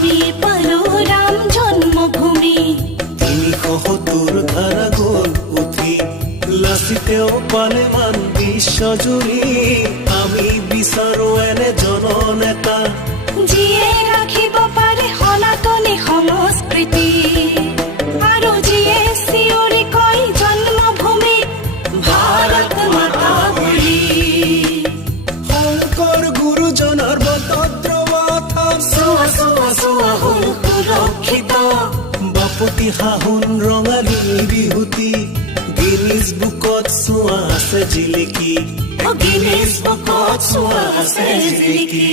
আমি পালো ৰাম জন্মভূমি 370 ধাৰা গ'ল উঠি লাচিতেও পালে মান বিশ্বজুৰি আমি বিচাৰো এনে জননেতা যিয়ে ৰাখিব পাৰে সনাতনী সংস্কৃতি আৰু যিয়ে চিঞৰি কয় জন্মভূমি ভাৰত মাতা বুলি শংকৰ গুৰুজনাৰ বটদ্ৰৱা চোৱা চোৱা চোৱা হ'ল সুৰক্ষিত বাপতি সাহোন ৰঙালী বিহুতি গিনিজ বুকত চোৱা আছে জিলিকি গিনিজ বুকত চোৱা আছে জিলিকি